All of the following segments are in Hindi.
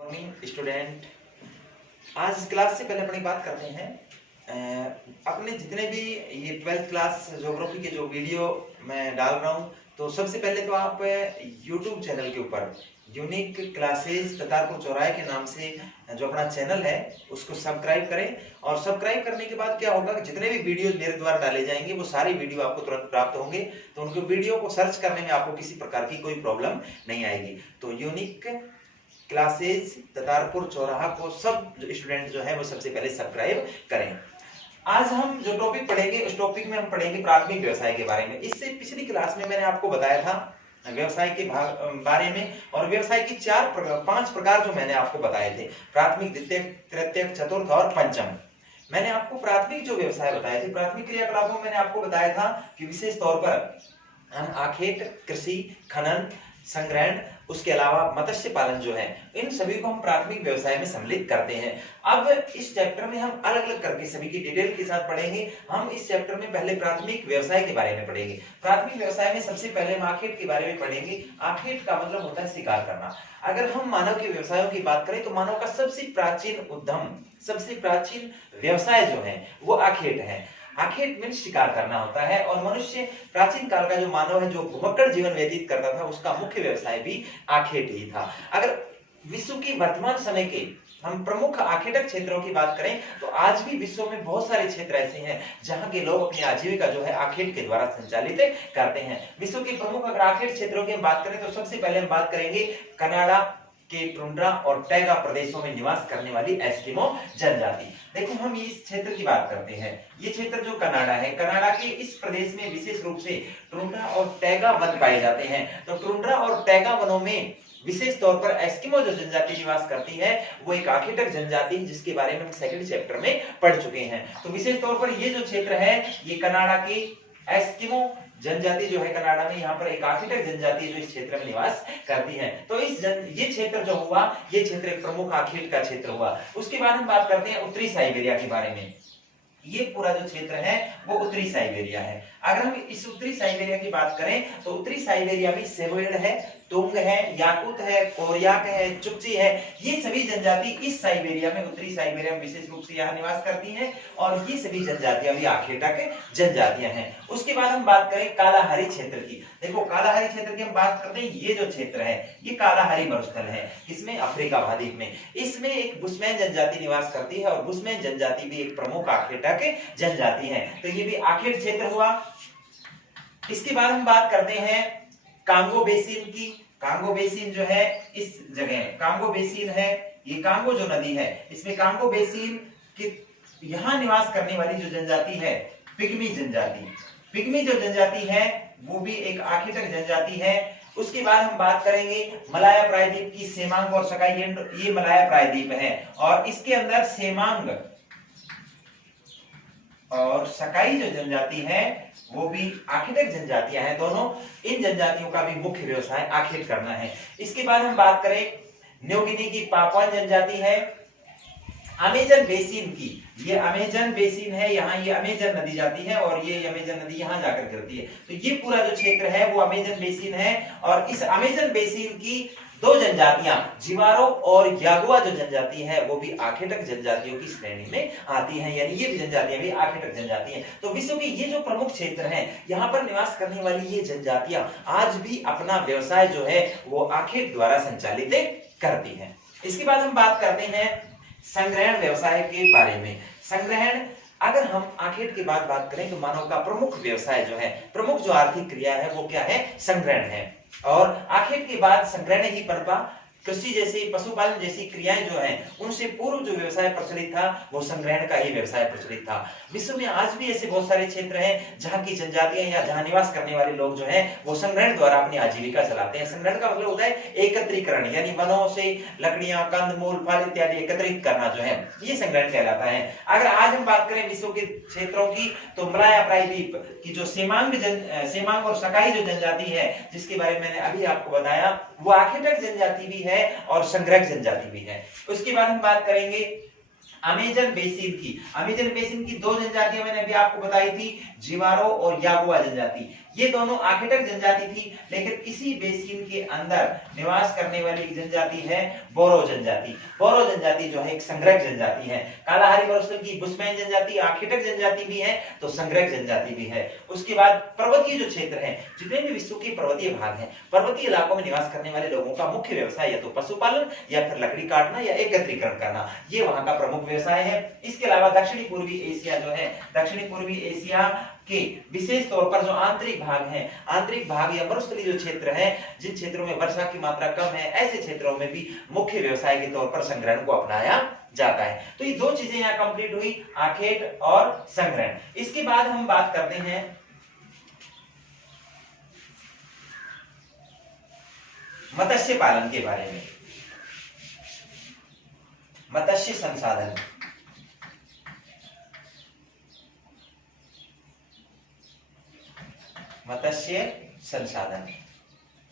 Morning student. आज क्लास से पहले अपनी बात करते हैं अपने जितने भी ये 12th क्लास ज्योग्राफी के जो वीडियो मैं डाल रहा हूँ, तो सबसे पहले तो आप YouTube चैनल के ऊपर यूनिक क्लासेस ततारपुर चौराहे के नाम से जो अपना चैनल है उसको सब्सक्राइब करें। और सब्सक्राइब करने के बाद क्या होगा कि जितने भी वीडियो मेरे द्वारा डाले जाएंगे वो सारी वीडियो आपको तुरंत प्राप्त होंगे, तो उनके वीडियो को सर्च करने में आपको किसी प्रकार की कोई प्रॉब्लम नहीं आएगी। तो यूनिक क्लासेस ततारपुर चौराहा को सब स्टूडेंट जो है वो सबसे पहले सब्सक्राइब करें। आज हम जो टॉपिक पढ़ेंगे उस टॉपिक में हम पढ़ेंगे प्राथमिक व्यवसाय के बारे में। इससे पिछली क्लास में मैंने आपको बताया था व्यवसाय के बारे में, और व्यवसाय की 5 प्रकार जो मैंने आपको बताए थे, प्राथमिक, द्वितीयक, तृतीयक, चतुर्थ और पंचम। मैंने आपको प्राथमिक जो व्यवसाय बताए थे, प्राथमिक क्रियाकलापों में मैंने आपको बताया था कि विशेष तौर पर हम आखेट, कृषि, खनन, संग्रहण, उसके अलावा मत्स्य पालन जो है, इन सभी को हम प्राथमिक व्यवसाय में सम्मिलित करते हैं। अब इस चैप्टर में हम अलग अलग करके सभी की डिटेल के साथ पढ़ेंगे। हम इस चैप्टर में पहले प्राथमिक व्यवसाय के बारे में पढ़ेंगे। प्राथमिक व्यवसाय में सबसे पहले हम आखेट के बारे में पढ़ेंगे। आखेट का मतलब होता है शिकार करना। अगर हम मानव के व्यवसायों की बात करें तो मानव का सबसे प्राचीन उद्यम, सबसे प्राचीन व्यवसाय जो है वो आखेट है। आखेट में शिकार करना होता है, और मनुष्य प्राचीन काल का जो मानव है जो भूमक्कड़ जीवन व्यतीत करता था, उसका मुख्य व्यवसाय भी आखेट ही था। अगर विश्व की वर्तमान समय के हम प्रमुख आखेटक क्षेत्रों की बात करें तो आज भी विश्व में बहुत सारे क्षेत्र ऐसे हैं जहां के लोग अपनी आजीविका जो है आखेट के द्वारा संचालित करते हैं। विश्व के प्रमुख अगर आखेट क्षेत्रों की हम बात करें तो सबसे पहले हम बात करेंगे कनाडा के टुंड्रा और टैगा प्रदेशों में निवास करने वाली एस्किमो जनजाति। देखो, हम इस क्षेत्र की बात करते हैं। ये क्षेत्र जो कनाडा है, कनाडा के इस प्रदेश में विशेष रूप से टुंड्रा और टैगा वन पाए जाते हैं। तो टुंड्रा और टैगा वनों में विशेष तौर पर एस्किमो जो जनजाति निवास करती है वो एक आखेटक जनजाति है, जिसके बारे में हम सेकंड चैप्टर में पढ़ चुके हैं। तो विशेष तौर पर ये जो क्षेत्र है ये कनाडा की एस्किमो जनजाति जो है कनाडा में, यहाँ पर एक आखेटक जनजाति जो इस क्षेत्र में निवास करती है। तो ये क्षेत्र जो हुआ, ये क्षेत्र एक प्रमुख आखेट का क्षेत्र हुआ। उसके बाद हम बात करते हैं उत्तरी साइबेरिया के बारे में। ये पूरा जो क्षेत्र है वो उत्तरी साइबेरिया है। अगर हम इस उत्तरी साइबेरिया की बात करें तो उत्तरी साइबेरिया में सेबोइड है, तुंग है, याकुत है, कोरियाक है, चुकची है। ये सभी जनजाति इस साइबेरिया में, उत्तरी साइबेरिया में विशेष रूप से यहाँ निवास करती हैं, और ये सभी जनजातियां भी आखेटक जनजातियां हैं। उसके बाद हम बात करें कालाहारी क्षेत्र की। देखो, कालाहारी क्षेत्र की हम बात करते हैं, ये जो क्षेत्र है ये कालाहारी मरुस्थल है, इसमें अफ्रीका महाद्वीप में। इसमें एक बुशमैन जनजाति निवास करती है, और बुशमैन जनजाति भी एक प्रमुख आखेटक जनजाति है। तो ये भी आखेट क्षेत्र हुआ। इसके बाद हम बात करते हैं कांगो बेसिन की। कांगो बेसिन जो है इस जगह, कांगो बेसिन है, ये कांगो जो नदी है इसमें कांगो बेसिन के यहां निवास करने वाली जो जनजाति है पिग्मी जनजाति। पिग्मी जो जनजाति है वो भी एक आखेटक जनजाति है। उसके बाद हम बात करेंगे मलाया प्रायद्वीप की। सेमांग और सकाई, ये मलाया प्रायद्वीप है, और इसके अंदर सेमांग और सकाई जो जनजाति है वो भी आखेटक जनजातियां हैं दोनों। इन जनजातियों का भी मुख्य व्यवसाय आखेट करना है। इसके बाद हम बात करें न्यू गिनी की पापुआन जनजाति है। अमेजन बेसिन की, ये अमेजन बेसिन है, यहाँ ये अमेजन नदी जाती है और ये अमेजन नदी यहाँ जाकर गिरती है। तो ये पूरा जो क्षेत्र है वो अमेजन बेसिन है, और इस अमेजन बेसिन की 2 जनजातियां, जिवारो और यागुआ जो जनजाति है वो भी आखेटक जनजातियों की श्रेणी में आती हैं, यानी ये भी जनजातियां भी आखेटक जनजाति हैं। तो विश्व के ये जो प्रमुख क्षेत्र हैं, यहाँ पर निवास करने वाली ये जनजातियां आज भी अपना व्यवसाय जो है वो आखेट द्वारा संचालित करती हैं। इसके बाद हम बात करते हैं संग्रहण व्यवसाय के बारे में। संग्रहण, अगर हम आखेट के बाद बात करें तो मानव का प्रमुख व्यवसाय जो है, प्रमुख जो आर्थिक क्रिया है वो क्या है? संग्रहण है। और आखेट के बाद संग्रहण ही पनपा। कृषि जैसी, पशुपालन जैसी क्रियाएं जो हैं उनसे पूर्व जो व्यवसाय प्रचलित था वो संग्रहण का ही व्यवसाय प्रचलित था। विश्व में आज भी ऐसे बहुत सारे क्षेत्र हैं जहां की जनजातियां या जहां निवास करने वाले लोग जो हैं वो संग्रहण द्वारा अपनी आजीविका चलाते हैं। संग्रहण का मतलब होता है एकत्रीकरण, यानी वनों से लकड़ियां, कंद मूल, फल इत्यादि एकत्रित करना जो है ये संग्रहण कहलाता है। अगर आज हम बात करें विश्व के क्षेत्रों की तो मलाया प्रायद्वीप की जो सेमांग और सकाई जो जनजाति है जिसके बारे में मैंने अभी आपको बताया, वो आखेटक जनजाति भी है और संग्रहक जनजाति भी है। उसके बाद हम बात करेंगे अमेजन बेसिन की दो जनजातियां मैंने अभी आपको बताई थी, जिवारो और यागुआ जनजाति। ये दोनों आखेटक जनजाति थी, लेकिन इसी बेसिन के अंदर निवास करने वाली जनजाति है बोरो जनजाति। बोरो जनजाति जो है एक संग्रहक जनजाति है। कालाहारी मरुस्थल की बुशमैन जनजाति आखेटक जनजाति भी है, तो संग्रहक जनजाति भी है। उसके बाद पर्वतीय जो क्षेत्र है, जितने भी विश्व के पर्वतीय भाग हैं, पर्वतीय इलाकों में निवास करने वाले लोगों का मुख्य व्यवसाय या तो पशुपालन या फिर लकड़ी काटना या एकत्रीकरण करना, ये वहां का प्रमुख व्यवसाय है। इसके अलावा दक्षिणी पूर्वी एशिया जो है, दक्षिणी पूर्वी एशिया के विशेष तौर पर जो आंतरिक भाग हैं, आंतरिक भाग या मरुस्थलीय जो क्षेत्र है, जिन क्षेत्रों में वर्षा की मात्रा कम है, ऐसे क्षेत्रों में भी मुख्य व्यवसाय के तौर पर संग्रहण को अपनाया जाता है। तो ये दो चीजें यहां कंप्लीट हुई, आखेट और संग्रहण। इसके बाद हम बात करते हैं मत्स्य पालन के बारे में, मत्स्य संसाधन। मत्स्य संसाधन,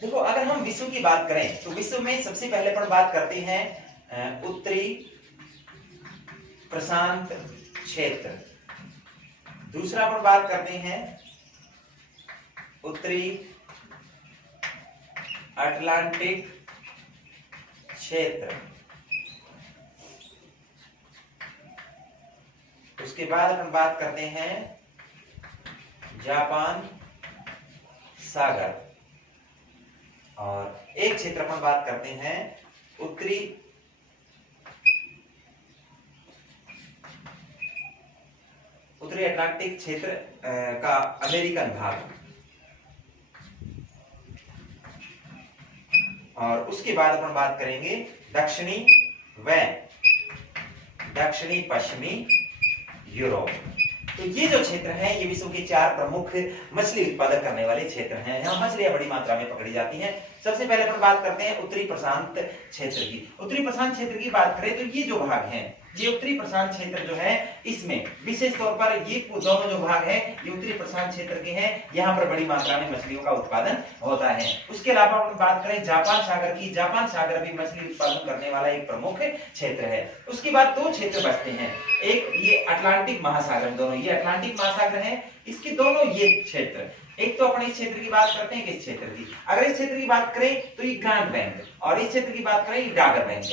देखो अगर हम विश्व की बात करें तो विश्व में सबसे पहले अपन बात करते हैं उत्तरी प्रशांत क्षेत्र, दूसरा अपन बात करते हैं उत्तरी अटलांटिक क्षेत्र, उसके बाद अपन बात करते हैं जापान सागर, और एक क्षेत्र अपन बात करते हैं उत्तरी अटलांटिक क्षेत्र का अमेरिकन भाग, और उसके बाद अपन बात करेंगे दक्षिणी व दक्षिणी पश्चिमी यूरोप। तो ये जो क्षेत्र हैं, ये विश्व के 4 प्रमुख मछली उत्पादन करने वाले क्षेत्र हैं। यहाँ मछलियां बड़ी मात्रा में पकड़ी जाती हैं। सबसे पहले अपन बात करते हैं उत्तरी प्रशांत क्षेत्र की। उत्तरी प्रशांत क्षेत्र की बात करें तो ये जो भाग हैं, ये उत्तरी प्रशांत क्षेत्र जो है, इसमें विशेष तौर पर ये दोनों जो भाग हैं, ये उत्तरी प्रशांत क्षेत्र के हैं। यहाँ पर बड़ी मात्रा में मछलियों का उत्पादन होता है। उसके अलावा अपन बात करें जापान सागर की, जापान सागर भी मछली उत्पादन करने वाला एक प्रमुख क्षेत्र है। उसके बाद 2 क्षेत्र बचते हैं, एक ये अटलांटिक महासागर, दोनों ये अटलांटिक महासागर है, इसके दोनों ये क्षेत्र, एक तो अपन इस क्षेत्र की बात करते हैं कि इस क्षेत्र की, अगर इस क्षेत्र की बात करें तो ये ग्रांड बैंक, और इस क्षेत्र की बात करें ये डागर बैंक।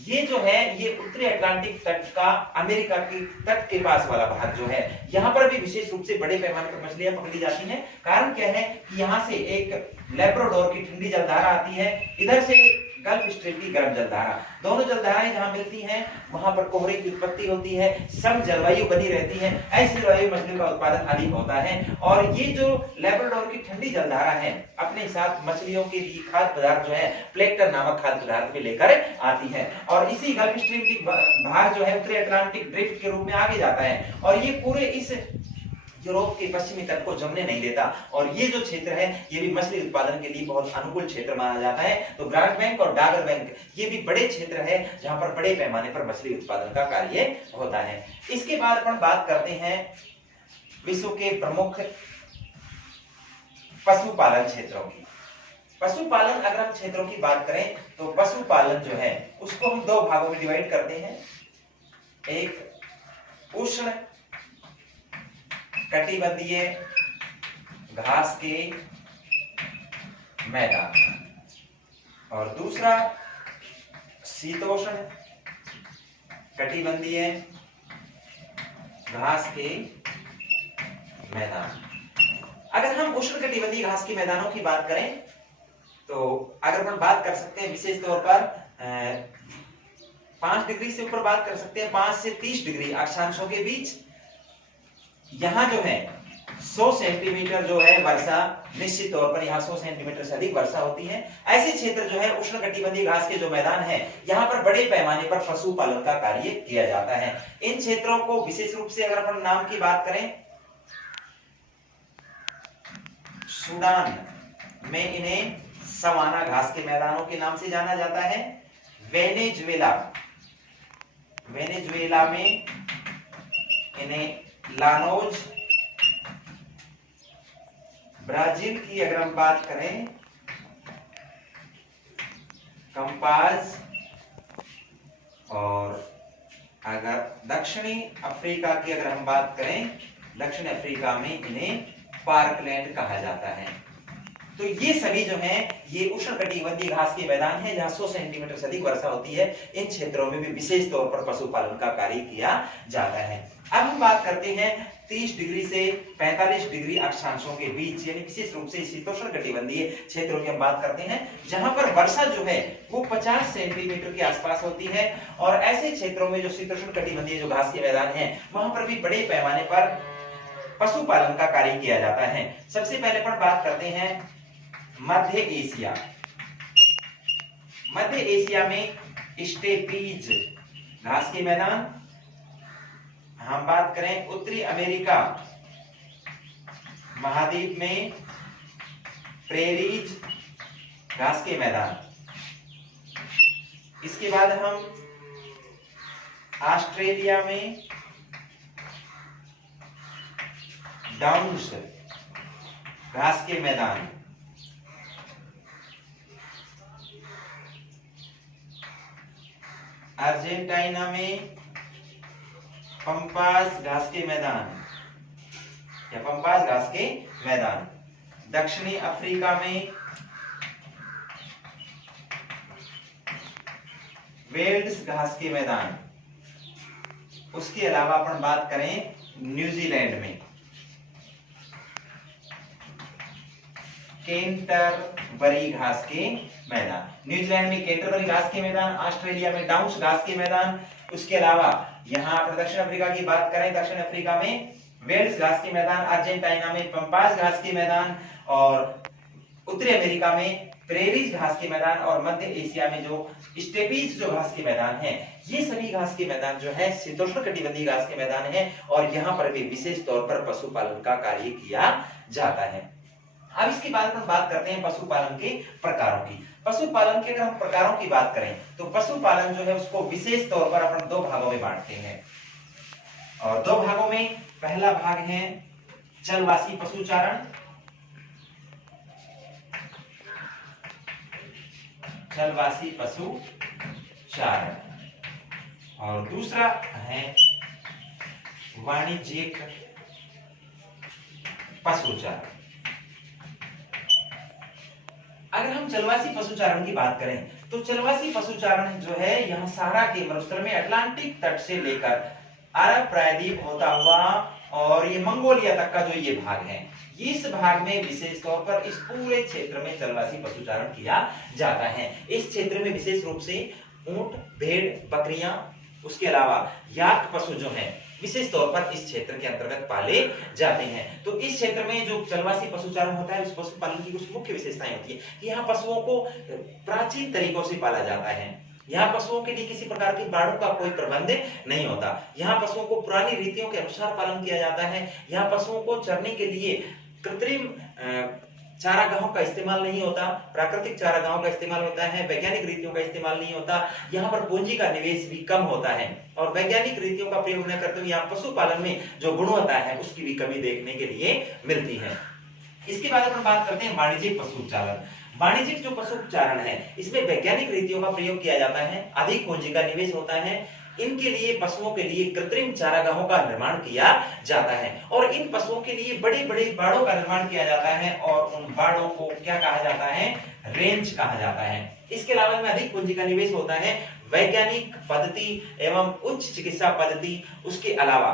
ये जो है, ये उत्तरी अटलांटिक तट का अमेरिका के तट के पास वाला भाग जो है, यहाँ पर भी विशेष रूप से बड़े पैमाने पर मछलियां पकड़ी जाती हैं। कारण क्या है कि यहाँ से एक लैब्राडोर की ठंडी जलधारा आती है, इधर से गल्फ स्ट्रीम की गर्म जलधारा, दोनों जलधाराएं जहां मिलती हैं वहां पर कोहरे की उत्पत्ति होती है, सम जलवायु बनी रहती है, ऐसी जलवायु मछलियों का उत्पादन अधिक होता है। और ये जो लैब्राडोर की ठंडी जलधारा है, अपने साथ मछलियों के लिए खाद्य पदार्थ जो है प्लेक्टन नामक खाद्य पदार्थ भी लेकर आती है, और इसी गल्फ स्ट्रीम की भाग जो है उत्तरी अटलांटिक ड्रिफ्ट के रूप में आगे जाता है, और ये पूरे इस यूरोप के पश्चिमी तट को जमने नहीं देता। और ये जो क्षेत्र है, ये भी मछली उत्पादन के लिए बहुत अनुकूल क्षेत्र माना जाता है। तो ग्रांड बैंक और डागर बैंक ये भी बड़े क्षेत्र है जहां पर बड़े पैमाने पर मछली उत्पादन का कार्य होता है। इसके बाद अपन बात करते हैं विश्व के प्रमुख पशुपालन क्षेत्रों की। पशुपालन अगर हम क्षेत्रों की बात करें तो पशुपालन जो है उसको हम 2 भागों में डिवाइड करते हैं, एक उष्ण कटिबंधीय घास के मैदान, और दूसरा शीतोष्ण कटिबंधीय घास के मैदान। अगर हम उष्ण कटिबंधीय घास के मैदानों की बात करें तो अगर हम बात कर सकते हैं विशेष तौर पर 5 डिग्री से ऊपर बात कर सकते हैं, 5 से 30 डिग्री अक्षांशों के बीच, यहाँ जो है 100 सेंटीमीटर जो है वर्षा, निश्चित तौर पर यहाँ 100 सेंटीमीटर से अधिक वर्षा होती है। ऐसे क्षेत्र जो है उष्ण कटिबंधीय घास के जो मैदान है, यहाँ पर बड़े पैमाने पर पशुपालन का कार्य किया जाता है। इन क्षेत्रों को विशेष रूप से अगर अपन नाम की बात करें, सूडान में इन्हें सवाना घास के मैदानों के नाम से जाना जाता है। वेनेजुएला में इन्हें लानोज, ब्राजील की अगर हम बात करें कंपाज, और अगर दक्षिणी अफ्रीका की अगर हम बात करें, दक्षिण अफ्रीका में इन्हें पार्कलैंड कहा जाता है। तो ये सभी जो हैं ये उष्णकटिबंधीय घास के मैदान हैं जहां 100 सेंटीमीटर से अधिक वर्षा होती है। इन क्षेत्रों में भी विशेष तौर पर पशुपालन का कार्य किया जाता है। अब हम बात करते हैं 30 डिग्री से 45 डिग्री अक्षांशों के बीच, यानी विशेष रूप से शीतोष्ण कटिबंधीय क्षेत्रों की हम बात करते हैं जहां पर वर्षा जो है वो 50 सेंटीमीटर के आसपास होती है। और ऐसे क्षेत्रों में जो शीतोष्ण कटिबंधीय जो घास के मैदान है वहां पर भी बड़े पैमाने पर पशुपालन का कार्य किया जाता है। सबसे पहले पर बात करते हैं मध्य एशिया। मध्य एशिया में स्टेपीज घास के मैदान, हम बात करें उत्तरी अमेरिका महाद्वीप में प्रेरीज घास के मैदान। इसके बाद हम ऑस्ट्रेलिया में डाउन्स घास के मैदान, अर्जेंटीना में पंपास घास के मैदान या पंपास घास के मैदान, दक्षिणी अफ्रीका में वेल्स घास के मैदान। उसके अलावा अपन बात करें न्यूजीलैंड में कैंटरबरी घास के मैदान, न्यूजीलैंड में कैंटरबरी घास के मैदान, ऑस्ट्रेलिया में डाउन्स घास के मैदान। उसके अलावा यहाँ पर दक्षिण अफ्रीका की बात करें, दक्षिण अफ्रीका में वेल्स घास के मैदान, अर्जेंटीना में पंपास घास के मैदान और उत्तरी अमेरिका में प्रेरीज घास के मैदान और मध्य एशिया में जो स्टेपीज जो घास के मैदान हैं, ये सभी घास के मैदान जो है शीतोष्ण कटिबंधीय घास के मैदान है और यहाँ पर भी विशेष तौर पर पशुपालन का कार्य किया जाता है। अब इसके बाद हम बात करते हैं पशुपालन के प्रकारों की। पशुपालन के अगर हम प्रकारों की बात करें तो पशुपालन जो है उसको विशेष तौर पर अपन दो भागों में बांटते हैं और दो भागों में पहला भाग है चलवासी पशुचारण, चलवासी पशुचारण और दूसरा है वाणिज्यिक पशुचारण। अगर हम चलवासी पशुचारण की बात करें तो चलवासी पशुचारण जो है यहाँ सहारा के मरुस्थल में अटलांटिक तट से लेकर अरब प्रायद्वीप होता हुआ और ये मंगोलिया तक का जो ये भाग है, इस भाग में विशेष तौर पर इस पूरे क्षेत्र में चलवासी पशुचारण किया जाता है। इस क्षेत्र में विशेष रूप से ऊंट, भेड़, बकरियां, उसके अलावा याक पशु जो हैं विशेष तौर पर इस क्षेत्र के अंतर्गत पाले जाते हैं। तो इस क्षेत्र में जो चलवासी पशुचारण होता है उस पशुपालन की कुछ मुख्य विशेषताएं होती है कि यहाँ पशुओं को प्राचीन तरीकों से पाला जाता है। यहाँ पशुओं के लिए किसी प्रकार की बाड़ों का कोई प्रबंध नहीं होता। यहाँ पशुओं को पुरानी रीतियों के अनुसार पालन किया जाता है। यहाँ पशुओं को चरने के लिए कृत्रिम चारागाहों का इस्तेमाल नहीं होता, प्राकृतिक चारागाहों का इस्तेमाल होता है, वैज्ञानिक रीतियों का इस्तेमाल नहीं होता। यहाँ पर पूंजी का निवेश भी कम होता है और वैज्ञानिक रीतियों का प्रयोग न करते हुए यहाँ पशुपालन में जो गुणवत्ता है उसकी भी कमी देखने के लिए मिलती है। इसके बाद अपन बात करते हैं वाणिज्यिक पशुचारण। वाणिज्यिक जो पशुचारण है इसमें वैज्ञानिक रीतियों का प्रयोग किया जाता है, अधिक पूंजी का निवेश होता है। इनके लिए पशुओं के लिए कृत्रिम चारागाहों का निर्माण किया जाता है और इन पशुओं के लिए बड़े बड़े बाड़ों का निर्माण किया जाता है और उन बाड़ों को क्या कहा जाता है, रेंज कहा जाता है। इसके अलावा में अधिक पूंजी का निवेश होता है, वैज्ञानिक पद्धति एवं उच्च चिकित्सा पद्धति, उसके अलावा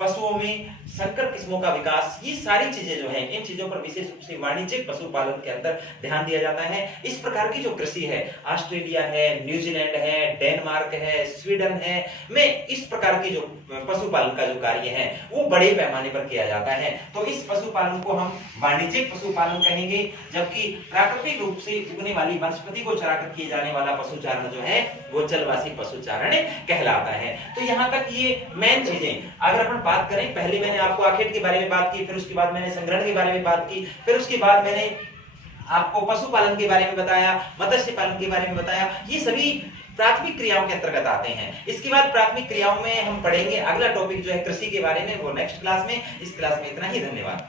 पशुओं में संकर किस्मों का विकास, ये सारी चीजें जो हैं इन चीजों पर विशेष रूप से वाणिज्यिक पशुपालन के अंदर ध्यान दिया जाता है। इस प्रकार की जो कृषि है, ऑस्ट्रेलिया है, न्यूजीलैंड है, डेनमार्क है, स्वीडन है, में इस प्रकार की जो पशुपालन का जो कार्य है वो बड़े पैमाने पर किया जाता है। तो इस पशुपालन को हम वाणिज्यिक पशुपालन कहेंगे, जबकि प्राकृतिक रूप से उगने वाली वनस्पति को चराकर किए जाने वाला पशुचारण जो है वो चलवासी पशुचारण कहलाता है। तो यहाँ तक ये मेन चीजें। अगर अपन बात करें, पहले मैंने आपको आखेट के बारे में बात की, फिर उसके बाद मैंने संग्रहण के बारे में बात की, फिर उसके बाद मैंने आपको पशुपालन के बारे में बताया, मत्स्य पालन के बारे में बताया। ये सभी प्राथमिक क्रियाओं के अंतर्गत आते हैं। इसके बाद प्राथमिक क्रियाओं में हम पढ़ेंगे अगला टॉपिक जो है कृषि के बारे में, वो नेक्स्ट क्लास में। इस क्लास में इतना ही, धन्यवाद।